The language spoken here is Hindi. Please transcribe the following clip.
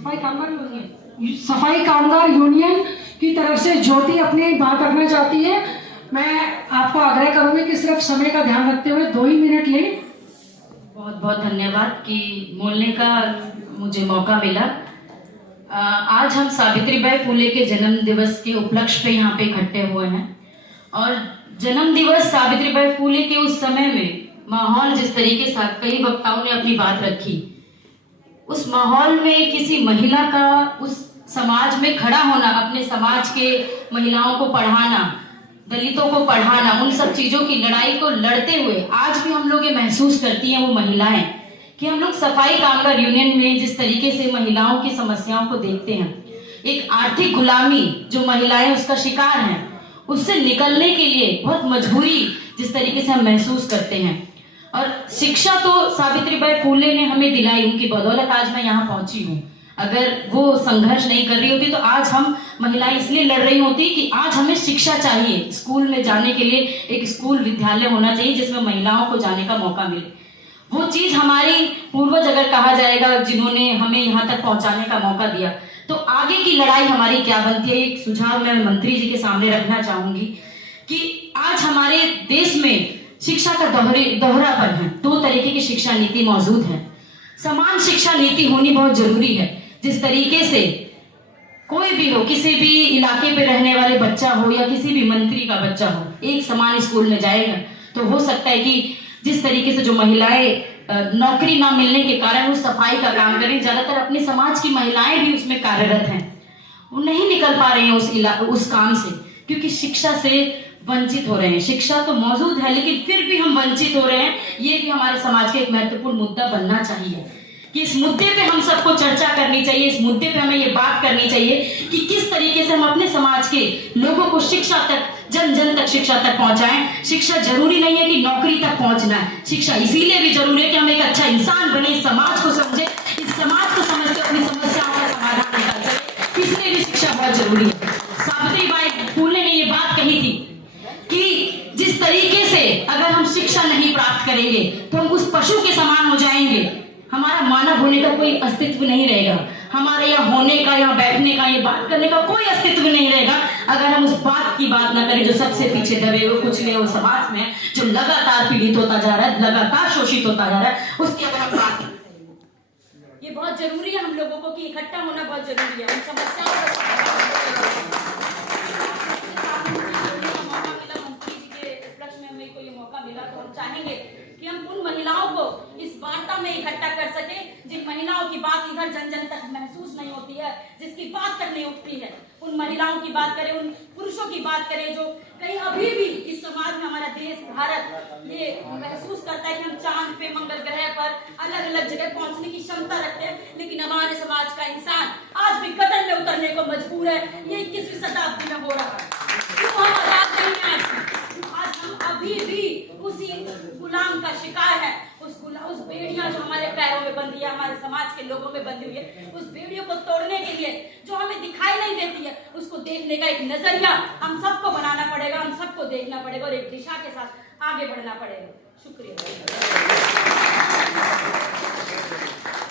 सफाई कामगार यूनियन की तरफ से ज्योति अपनी बात रखना चाहती है। मैं आपको आग्रह करूंगी कि सिर्फ समय का ध्यान रखते हुए 2 ही मिनट लें। बहुत बहुत धन्यवाद कि बोलने का मुझे मौका मिला। आज हम सावित्रीबाई फुले के जन्म दिवस के उपलक्ष्य पे यहाँ पे इकट्ठे हुए हैं और जन्म दिवस सावित्रीबाई फुले के उस समय में माहौल जिस तरीके से कई वक्ताओं ने अपनी बात रखी, उस माहौल में किसी महिला का उस समाज में खड़ा होना, अपने समाज के महिलाओं को पढ़ाना, दलितों को पढ़ाना, उन सब चीजों की लड़ाई को लड़ते हुए आज भी हम लोग ये महसूस करती हैं वो महिलाएं कि हम लोग सफाई कामगार यूनियन में जिस तरीके से महिलाओं की समस्याओं को देखते हैं, एक आर्थिक गुलामी जो महिलाएं उसका शिकार हैं, उससे निकलने के लिए बहुत मजबूरी जिस तरीके से हम महसूस करते हैं। और शिक्षा तो सावित्रीबाई फुले ने हमें दिलाई, उनकी बदौलत आज मैं यहाँ पहुंची हूँ। अगर वो संघर्ष नहीं कर रही होती तो आज हम महिलाएं इसलिए लड़ रही होती कि आज हमें शिक्षा चाहिए। स्कूल में जाने के लिए एक स्कूल विद्यालय होना चाहिए जिसमें महिलाओं को जाने का मौका मिले। वो चीज हमारी पूर्वज अगर कहा जाएगा जिन्होंने हमें यहाँ तक पहुंचाने का मौका दिया, तो आगे की लड़ाई हमारी क्या बनती है। एक सुझाव मैं मंत्री जी के सामने रखना चाहूंगी कि आज हमारे देश में शिक्षा का दोहरापन है। 2 तरीके की शिक्षा नीति मौजूद है। समान शिक्षा नीति होनी बहुत जरूरी है। जिस तरीके से कोई भी हो, किसी भी इलाके पे रहने वाले बच्चा हो या किसी भी मंत्री का बच्चा हो, एक समान स्कूल में जाएगा तो हो सकता है कि जिस तरीके से जो महिलाएं नौकरी ना मिलने के कारण वो सफाई का काम करें, ज्यादातर अपने समाज की महिलाएं भी उसमें कार्यरत हैं, वो नहीं निकल पा रहे हैं उस काम से क्योंकि शिक्षा से वंचित हो रहे हैं। शिक्षा तो मौजूद है लेकिन फिर भी हम वंचित हो रहे हैं। ये भी हमारे समाज का एक महत्वपूर्ण मुद्दा बनना चाहिए कि इस मुद्दे पे हम सबको चर्चा करनी चाहिए। इस मुद्दे पे हमें ये बात करनी चाहिए कि किस तरीके से हम अपने समाज के लोगों को शिक्षा तक, जन जन तक शिक्षा तक पहुंचाएं। शिक्षा जरूरी नहीं है कि नौकरी तक पहुंचना है, शिक्षा इसीलिए भी जरूरी है कि हम एक अच्छा इंसान बने, इस समाज को समझे, इस समाज को समझ के अपनी समस्याओं का समाधान निकाल सके, इसलिए भी शिक्षा बहुत जरूरी है। सावित्रीबाई फुले ने ये बात कही थी कि जिस तरीके से अगर हम शिक्षा नहीं प्राप्त करेंगे तो हम उस पशु के समान हो जाएंगे, हमारा मानव होने का कोई अस्तित्व नहीं रहेगा, हमारे यहाँ होने का, यहाँ बैठने का, ये बात करने का कोई अस्तित्व नहीं रहेगा अगर हम उस बात की बात ना करें जो सबसे पीछे दबे हुए कुचले हुए समाज में, जो लगातार पीड़ित होता जा रहा है, लगातार शोषित होता जा रहा है, उसकी अगर हम बात करें। ये बहुत जरूरी है हम लोगों को कि इकट्ठा होना बहुत जरूरी है। उन समस्याओं को ये मौका मिला तो हम चाहेंगे कि हम उन महिलाओं को इस वार्ता में इकट्ठा कर सके जिन महिलाओं की बात इधर जन जन तक महसूस नहीं होती है, जिसकी बात तक नहीं उठती है। उन महिलाओं की बात करें, उन पुरुषों की बात करें जो कहीं अभी भी इस समाज में, हमारा देश भारत ये महसूस करता है कि हम चांद पे, मंगल ग्रह पर अलग अलग जगह पहुंचने की क्षमता रखते हैं, लेकिन हमारे समाज का इंसान आज भी कटन में उतरने को मजबूर है। ये 21वीं शताब्दी में हो रहा है। क्यों हम आजाद नहीं हैं? आज हम अभी भी उसी गुलाम का शिकार है। उस बेड़ियां जो हमारे पैरों में बंधी है, हमारे समाज के लोगों में बंधी हुई है, उस बेड़ियों को तोड़ने के लिए जो हमें दिखाई नहीं देती है, उसको देखने का एक नजरिया हम सबको बनाना पड़ेगा, हम सबको देखना पड़ेगा और एक दिशा के साथ आगे बढ़ना पड़ेगा। शुक्रिया।